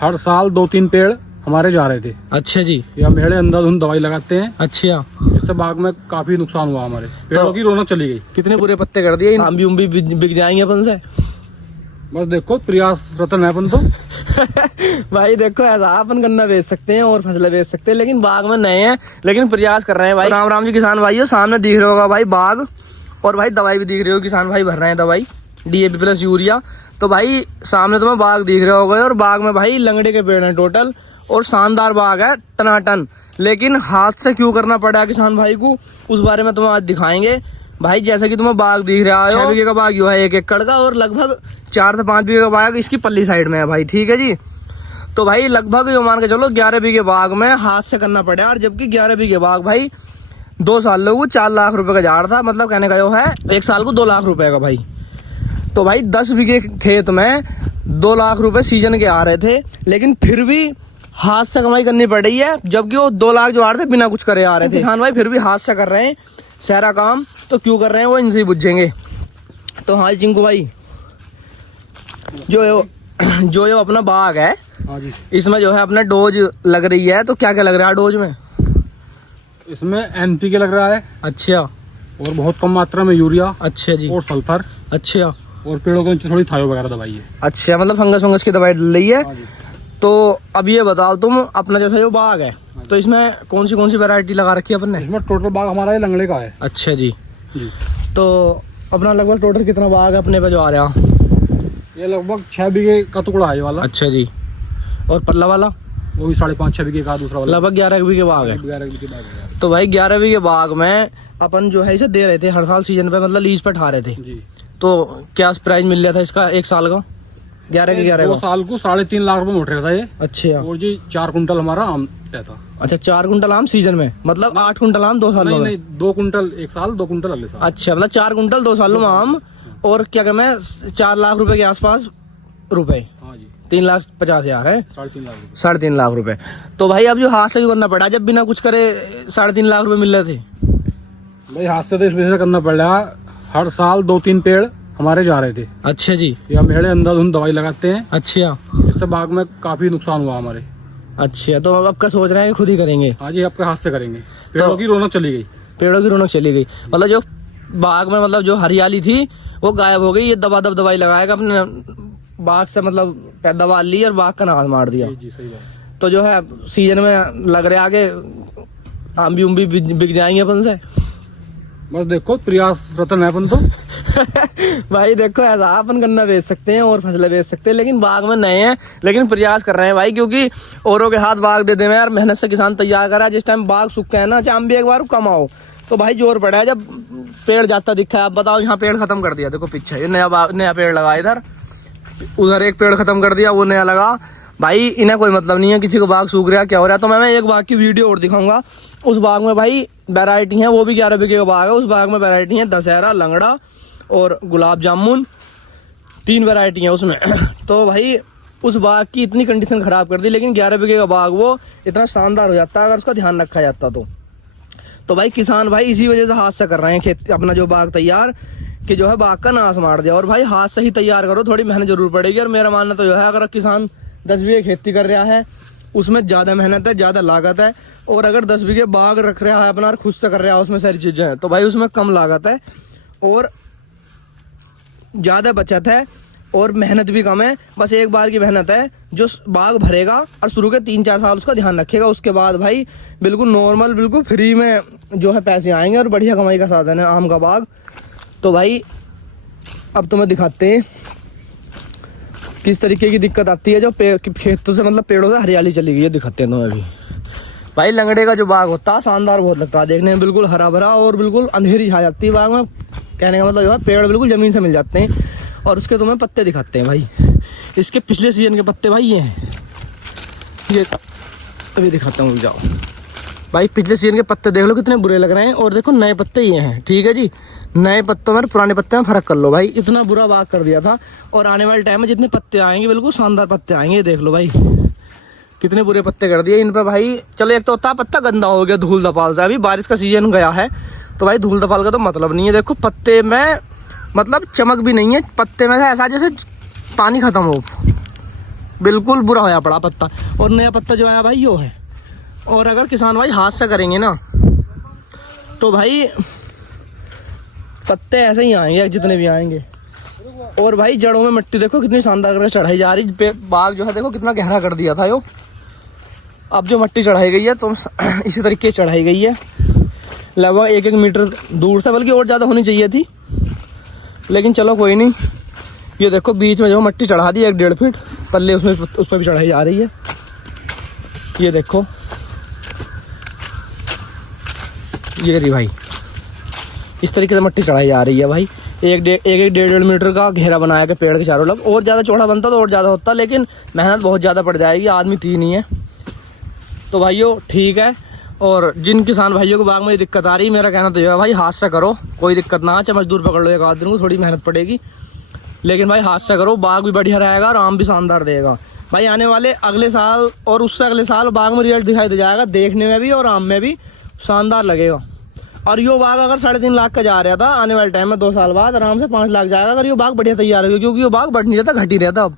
हर साल 2-3 पेड़ हमारे जा रहे थे। अच्छा जी। ये हम मेरे अंधाधुंध दवाई लगाते हैं। अच्छा, इससे बाग में काफी नुकसान हुआ, हमारे पेड़ों की रौनक चली गई। कितने बुरे पत्ते कर दिए, आम भी बिक जाएंगे अपन से। बस देखो, प्रयास रतन है अपन तो। भाई देखो, ऐसा अपन गन्ना बेच सकते हैं और फसलें बेच सकते हैं, लेकिन बाग में नए हैं, लेकिन प्रयास कर रहे हैं भाई। राम राम जी किसान भाइयों, सामने दिख रहा होगा भाई बाग, और भाई दवाई भी दिख रही होगी, किसान भाई भर रहे हैं दवाई DAP प्लस यूरिया। तो भाई सामने तुम्हें बाग दिख रहा होगा, और बाग में भाई लंगड़े के पेड़ हैं टोटल, और शानदार बाग है टनाटन। लेकिन हाथ से क्यों करना पड़ा किसान भाई को, उस बारे में तुम्हें आज दिखाएंगे भाई। जैसा कि तुम्हें बाग दिख रहा है, 6 बीघे का बाग है 1 एकड़ का, और लगभग 4 से 5 बीघे का बाग इसकी पल्ली साइड में है भाई, ठीक है जी। तो भाई लगभग जो मान के चलो 11 बीघे बाग में हाथ से करना पड़ा, और जबकि 11 बीघे बाग भाई 2 साल लोगों 4 लाख रुपए का झाड़ था, मतलब कहने का यो है 1 साल को 2 लाख रुपए का भाई। तो भाई 10 बीघे खेत में 2 लाख रुपए सीजन के आ रहे थे, लेकिन फिर भी हाथ से कमाई करनी पड़ रही है, जबकि वो 2 लाख जो आ रहे थे बिना कुछ करे आ रहे थे। किसान भाई फिर भी हाथ से कर रहे हैं सारा काम, तो क्यों कर रहे हैं वो इनसे ही बुझेंगे। तो हाँ जिंकू भाई, जो अपना बाग है, हाँ जी, इसमें जो है अपना डोज लग रही है, तो क्या क्या लग रहा है डोज में? इसमें NPK लग रहा है। अच्छा, और बहुत कम मात्रा में यूरिया। अच्छा जी। और सल्फर। अच्छा, और पेड़ों के नीचे थोड़ी थायो वगैरह दवाई है। अच्छा, मतलब फंगस की दवाई डल रही है। हाँ जी। तो अब ये बताओ तुम, अपना जैसा ये बाग है, तो इसमें कौन सी वैरायटी लगा रखी है अपन ने? इसमें टोटल बाग हमारा ये लंगड़े का है। अच्छा जी। जी। तो अपना लगभग टोटल कितना बाग है अपने पे जो आ रहा? ये लगभग 6 बीघे का टुकड़ा है ये वाला। अच्छा जी। और पल्ला वाला? वो भी 5.5-6 बीघे का, दूसरा वाला लगभग 11 बीघे बाग है। 11 बीघे बाग है। तो भाई 11 बीघे बाग में अपन जो है इसे दे रहे थे हर साल सीजन पे, मतलब लीज पे ठा रहे थे जी। तो क्या प्राइस मिल रहा था इसका 1 साल का? 11 के 11 2 साल को 3.5 लाख रुपए में उठ रहा था ये। अच्छा। और जी 4 कुंटल हमारा आम रहता। अच्छा, 4 कुंटल आम सीजन में, मतलब 8 कुंटल आम 2 सालों में? नहीं, 2 कुंटल 1 साल, 2 कुंटल अगले साल। अच्छा, मतलब 4 कुंटल 2 सालों में आम, और क्या कहते हैं 4 लाख रुपए के आसपास रुपए। हाँ जी। 3,50,000 है। 3.5 लाख रुपए। 3.5 लाख रुपए। तो भाई अब जो हाथ से क्यों करना पड़ा, जब बिना कुछ करे 3.5 लाख रुपए मिल रहे थे? भाई हाथ से तो इस वजह से करना पड़ रहा, हर साल 2-3 पेड़ हमारे जा रहे थे। अच्छा जी। ये हम मेरे अंधाधुंध दवाई लगाते हैं। अच्छा। इससे बाग में काफी नुकसान हुआ हमारे। अच्छा, तो अब का सोच रहे हैं कि खुद ही करेंगे? हाँ जी, आपके हाथ से करेंगे। पेड़ों की रौनक चली गई। पेड़ों की रौनक चली गई, मतलब जो बाग में मतलब जो हरियाली थी वो गायब हो गई। ये दवाई लगाएगा अपने बाग से, मतलब दवा ली और बाग का नाश मार दिया। जी सही बात। तो जो है सीजन में लग रहा है आगे आम भी बिक जाएंगे अपन से। बस देखो, प्रयास रतन है अपन तो। भाई देखो, ऐसा अपन गन्ना बेच सकते हैं और फसलें बेच सकते हैं, लेकिन बाग में नए हैं, लेकिन प्रयास कर रहे हैं भाई, क्योंकि औरों के हाथ बाग दे दें यार, मेहनत से किसान तैयार करा। जिस टाइम बाग सूख है ना, चाहे हम भी एक बार कमाओ, तो भाई जोर पड़ा है जब पेड़ जाता दिखा है। आप बताओ, यहाँ पेड़ खत्म कर दिया, देखो पीछे नया पेड़ लगा, इधर उधर एक पेड़ खत्म कर दिया, वो नया लगा। भाई इन्हें कोई मतलब नहीं है किसी को बाग सूख रहा क्या हो रहा है। तो मैं एक बाग की वीडियो और दिखाऊंगा। उस बाग में भाई वैरायटी है, वो भी 11 बीघे का बाग है। उस बाग में वैरायटी है दशहरा, लंगड़ा और गुलाब जामुन, 3 वैरायटी है उसमें। तो भाई उस बाग की इतनी कंडीशन खराब कर दी, लेकिन 11 बीघे का बाग वो इतना शानदार हो जाता है अगर उसका ध्यान रखा जाता तो भाई किसान भाई इसी वजह से हाथ से कर रहे हैं खेत अपना जो बाग तैयार, कि जो है बाग का नाश मार दिया। और भाई हाथ से ही तैयार करो, थोड़ी मेहनत जरूर पड़ेगी। और मेरा मानना तो यह है, अगर किसान 10 बीघे खेती कर रहा है, उसमें ज़्यादा मेहनत है, ज़्यादा लागत है। और अगर 10 बीघे बाग रख रहा है अपना और खुद से कर रहा है, उसमें सारी चीज़ें हैं, तो भाई उसमें कम लागत है और ज़्यादा बचत है और मेहनत भी कम है। बस एक बार की मेहनत है, जो बाग भरेगा और शुरू के 3-4 साल उसका ध्यान रखेगा, उसके बाद भाई बिल्कुल नॉर्मल, बिल्कुल फ्री में जो है पैसे आएंगे और बढ़िया कमाई का साधन है आम का बाग। तो भाई अब तुम्हें दिखाते हैं किस तरीके की दिक्कत आती है, जो खेतों से मतलब पेड़ों से हरियाली चली गई है, दिखाते हैं तुम्हें अभी। भाई लंगड़े का जो बाग होता है शानदार बहुत लगता है देखने में, बिल्कुल हरा भरा और बिल्कुल अंधेरी छा जाती है बाग में। कहने का मतलब जो है पेड़ बिल्कुल जमीन से मिल जाते हैं। और उसके तुम्हें पत्ते दिखाते हैं भाई, इसके पिछले सीजन के पत्ते भाई ये हैं, ये अभी दिखाता हूँ, जाओ भाई पिछले सीजन के पत्ते देख लो कितने बुरे लग रहे हैं। और देखो नए पत्ते ये हैं, ठीक है जी। नए पत्तों में पुराने पत्ते में फर्क कर लो भाई, इतना बुरा बाग कर दिया था। और आने वाले टाइम में जितने पत्ते आएंगे बिल्कुल शानदार पत्ते आएंगे, देख लो भाई कितने बुरे पत्ते कर दिए इन पे भाई। चलो एक तो होता पत्ता गंदा हो गया धूल धपाल से, अभी बारिश का सीजन गया है तो भाई धूल धपाल का तो मतलब नहीं है। देखो पत्ते में मतलब चमक भी नहीं है, पत्ते में ऐसा जैसे पानी खत्म हो, बिल्कुल बुरा होया पड़ा पत्ता, और नया पत्ता जो आया भाई यो है। और अगर किसान भाई हाथ से करेंगे ना तो भाई पत्ते ऐसे ही आएंगे जितने भी आएंगे। और भाई जड़ों में मिट्टी देखो कितनी शानदार करके चढ़ाई जा रही, बाग जो है देखो कितना गहरा कर दिया था यो। अब जो मिट्टी चढ़ाई गई है तो इसी तरीके से चढ़ाई गई है, लगभग 1-1 मीटर दूर से, बल्कि और ज़्यादा होनी चाहिए थी, लेकिन चलो कोई नहीं। ये देखो बीच में जो मिट्टी चढ़ा दी 1-1.5 फीट पल्ले, उसमें उस पर भी चढ़ाई जा रही है। ये देखो ये रही भाई, इस तरीके से मिट्टी चढ़ाई जा रही है भाई। 1-1.5 मीटर का घेरा बनाया के पेड़ के चारों लग। और ज़्यादा चौड़ा बनता तो और ज़्यादा होता, लेकिन मेहनत बहुत ज़्यादा पड़ जाएगी, आदमी 3 ही है। तो भाइयों ठीक है। और जिन किसान भाइयों को बाग में ये दिक्कत आ रही है, मेरा कहना तो ये है भाई हाथ से करो, कोई दिक्कत ना, चाहे मजदूर पकड़ लो 1 आध दिन को, थोड़ी मेहनत पड़ेगी, लेकिन भाई हाथ से करो, बाग भी बढ़िया रहेगा और आम भी शानदार देगा भाई। आने वाले अगले साल और उससे अगले साल बाग में रिजल्ट दिखाई दे जाएगा, देखने में भी और आम में भी शानदार लगेगा। और यो बाग अगर 3.5 लाख का जा रहा था, आने वाले टाइम में 2 साल बाद आराम से 5 लाख जाएगा, अगर ये बाग बढ़िया तैयार होगा, क्योंकि ये बाग बढ़ नहीं रहता, घट ही रहता अब।